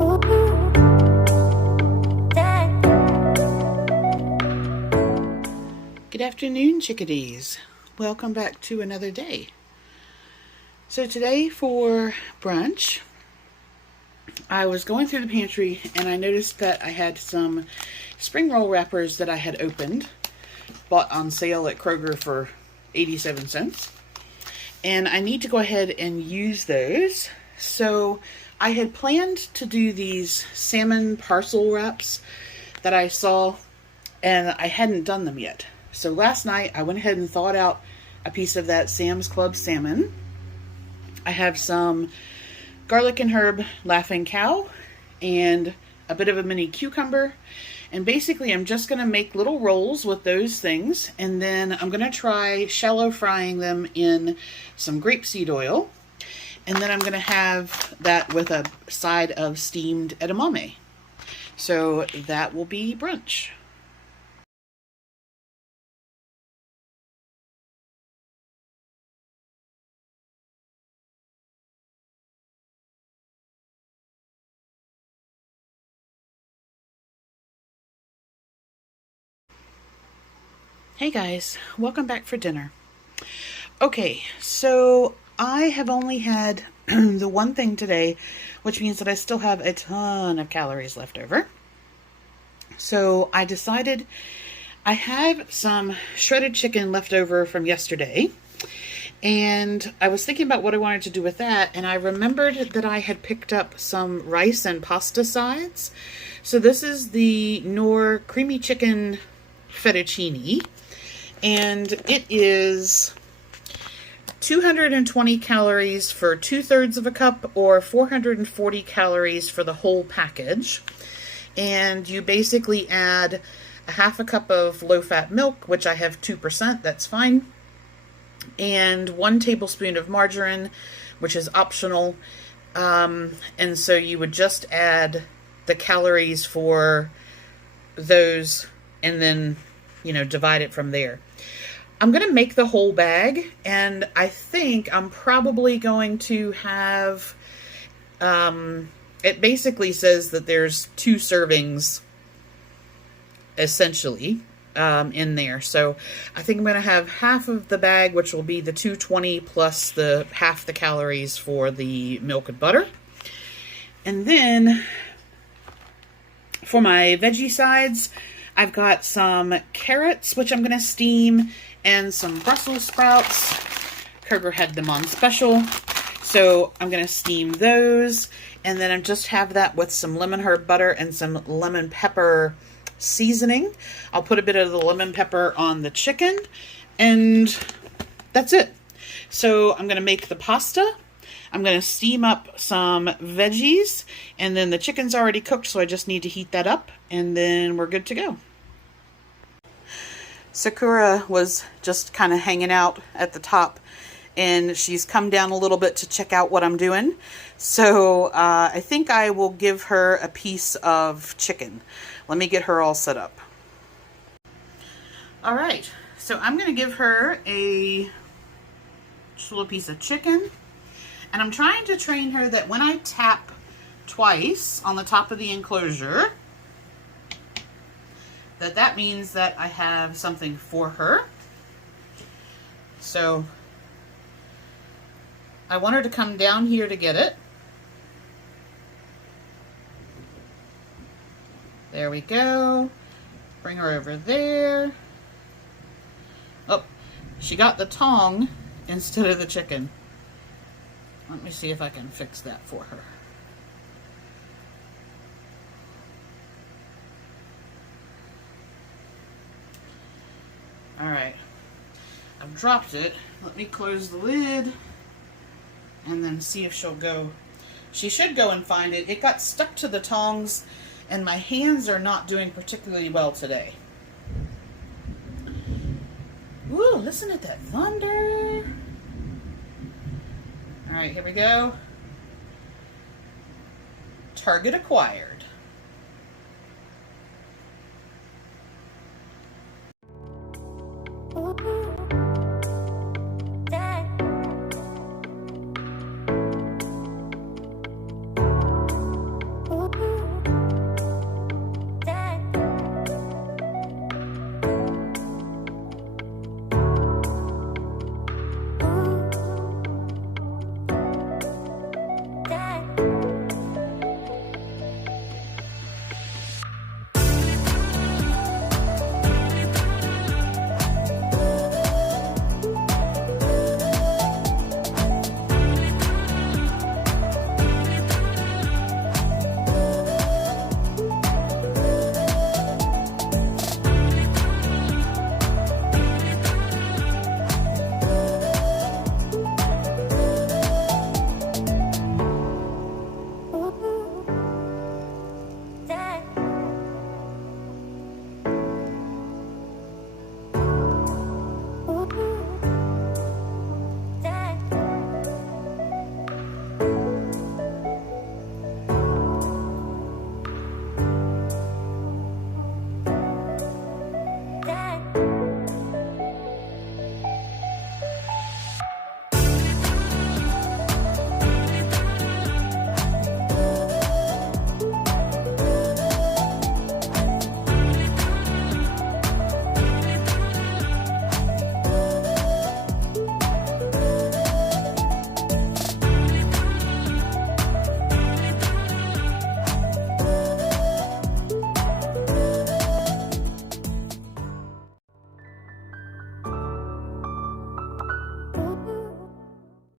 Good afternoon, chickadees. Welcome back to another day. So today for brunch, I was going through the pantry and I noticed that I had some spring roll wrappers that I had opened, bought on sale at Kroger for 87 cents. And I need to go ahead and use those. So I had planned to do these salmon parcel wraps that I saw, and I hadn't done them yet. So last night I went ahead and thawed out a piece of that Sam's Club salmon. I have some garlic and herb Laughing Cow and a bit of a mini cucumber. And basically I'm just going to make little rolls with those things. And then I'm going to try shallow frying them in some grapeseed oil. And then I'm going to have that with a side of steamed edamame. So that will be brunch. Hey guys, welcome back for dinner. Okay, so I have only had the one thing today, which means that I still have a ton of calories left over. So I decided I have some shredded chicken left over from yesterday, and I was thinking about what I wanted to do with that, and I remembered that I had picked up some rice and pasta sides. So this is the Knorr creamy chicken fettuccine. And it is 220 calories for 2/3 of a cup or 440 calories for the whole package. And you basically add a half a cup of low-fat milk, which I have 2%, that's fine. And 1 tablespoon of margarine, which is optional. And so you would just add the calories for those and then, you know, divide it from there. I'm going to make the whole bag, and I think I'm probably going to have, it basically says that there's 2 servings, essentially, in there. So I think I'm going to have half of the bag, which will be the 220 plus the half the calories for the milk and butter. And then for my veggie sides, I've got some carrots, which I'm going to steam, and some Brussel sprouts. Kroger had them on special, so I'm going to steam those. And then I just have that with some lemon herb butter and some lemon pepper seasoning. I'll put a bit of the lemon pepper on the chicken, and that's it. So I'm going to make the pasta. I'm going to steam up some veggies, and then the chicken's already cooked, so I just need to heat that up, and then we're good to go. Sakura was just kind of hanging out at the top, and she's come down a little bit to check out what I'm doing. So I think I will give her a piece of chicken. Let me get her all set up. All right, so I'm going to give her just a little piece of chicken. And I'm trying to train her that when I tap twice on the top of the enclosure, that means that I have something for her. So I want her to come down here to get it. There we go. Bring her over there. Oh, she got the tong instead of the chicken. Let me see if I can fix that for her. All right, I've dropped it. Let me close the lid and then see if she'll go. She should go and find it. It got stuck to the tongs, and my hands are not doing particularly well today. Ooh, listen to that thunder. All right, here we go. Target acquired.